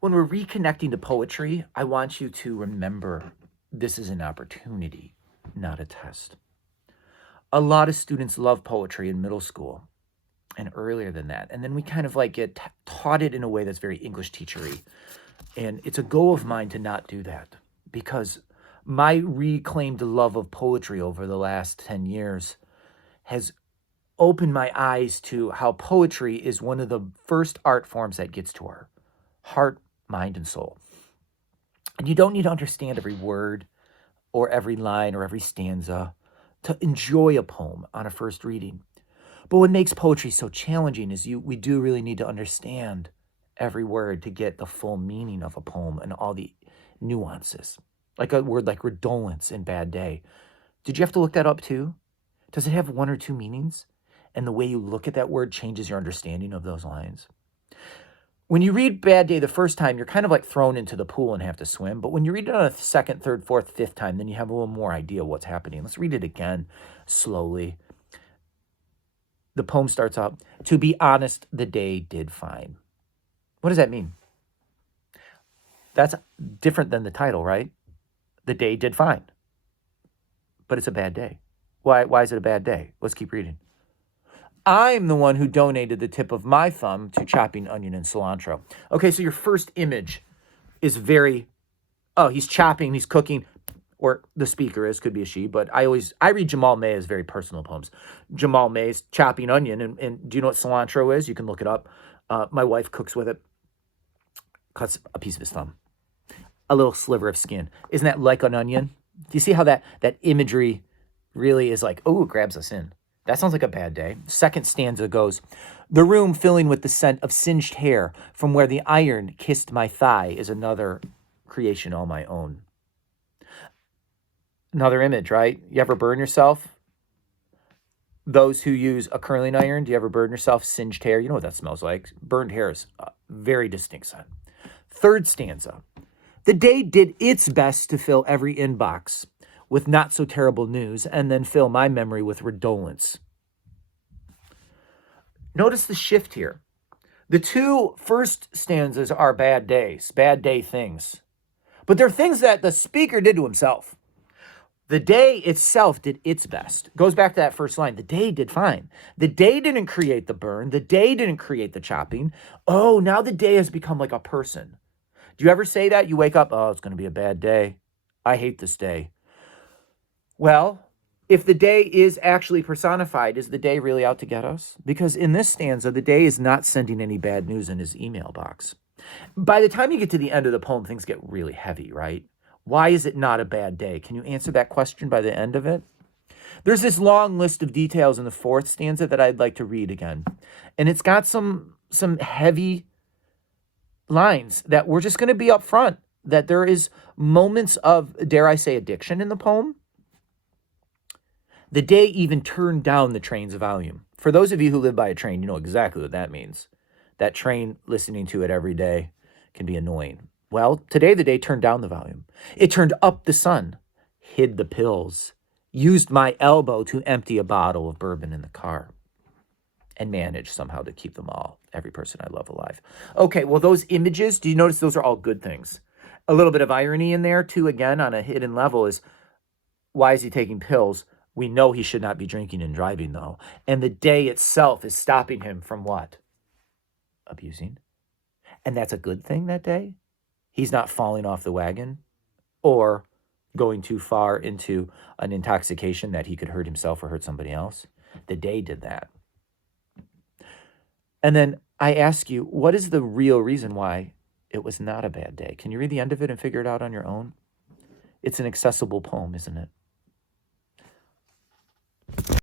When we're reconnecting to poetry, I want you to remember this is an opportunity, not a test. A lot of students love poetry in middle school and earlier than that. And then we kind of like get taught it in a way that's very English teachery. And it's a goal of mine to not do that because my reclaimed love of poetry over the last 10 years has opened my eyes to how poetry is one of the first art forms that gets to our heart, mind, and soul. And you don't need to understand every word or every line or every stanza to enjoy a poem on a first reading. But what makes poetry so challenging is we do really need to understand every word to get the full meaning of a poem and all the nuances. Like a word like redolence in Bad Day. Did you have to look that up too? Does it have one or two meanings? And the way you look at that word changes your understanding of those lines. When you read Bad Day the first time, you're kind of like thrown into the pool and have to swim. But when you read it on a second, third, fourth, fifth time, then you have a little more idea what's happening. Let's read it again slowly. The poem starts out, "To be honest, the day did fine." What does that mean? That's different than the title, right? The day did fine. But it's a bad day. Why is it a bad day? Let's keep reading. "I'm the one who donated the tip of my thumb to chopping onion and cilantro." Okay, so your first image is he's chopping, he's cooking, or the speaker is, could be a she, but I read Jamaal May as very personal poems. Jamaal May's chopping onion, and do you know what cilantro is? You can look it up. My wife cooks with it, cuts a piece of his thumb, a little sliver of skin. Isn't that like an onion? Do you see how that imagery really is like, oh, it grabs us in? That sounds like a bad day. Second stanza goes, "The room filling with the scent of singed hair from where the iron kissed my thigh is another creation all my own." Another image, right? You ever burn yourself? Those who use a curling iron, do you ever burn yourself? Singed hair, you know what that smells like. Burned hair is a very distinct scent. Third stanza, "The day did its best to fill every inbox with not so terrible news and then fill my memory with redolence." Notice the shift here. The two first stanzas are bad days, bad day things. But they're things that the speaker did to himself. The day itself did its best. Goes back to that first line. The day did fine. The day didn't create the burn. The day didn't create the chopping. Oh, now the day has become like a person. Do you ever say that? You wake up, oh, it's going to be a bad day. I hate this day. Well, if the day is actually personified, is the day really out to get us? Because in this stanza, the day is not sending any bad news in his email box. By the time you get to the end of the poem, things get really heavy, right? Why is it not a bad day? Can you answer that question by the end of it? There's this long list of details in the fourth stanza that I'd like to read again. And it's got some heavy lines that we're just going to be upfront, that there is moments of, dare I say, addiction in the poem. "The day even turned down the train's volume." For those of you who live by a train, you know exactly what that means. That train, listening to it every day can be annoying. Well, today the day turned down the volume. It turned up the sun, hid the pills, used my elbow to empty a bottle of bourbon in the car, and managed somehow to keep them all, every person I love, alive. Okay, well, those images, do you notice those are all good things? A little bit of irony in there, too, again, on a hidden level is, why is he taking pills? We know he should not be drinking and driving, though. And the day itself is stopping him from what? Abusing. And that's a good thing that day? He's not falling off the wagon or going too far into an intoxication that he could hurt himself or hurt somebody else. The day did that. And then I ask you, what is the real reason why it was not a bad day? Can you read the end of it and figure it out on your own? It's an accessible poem, isn't it?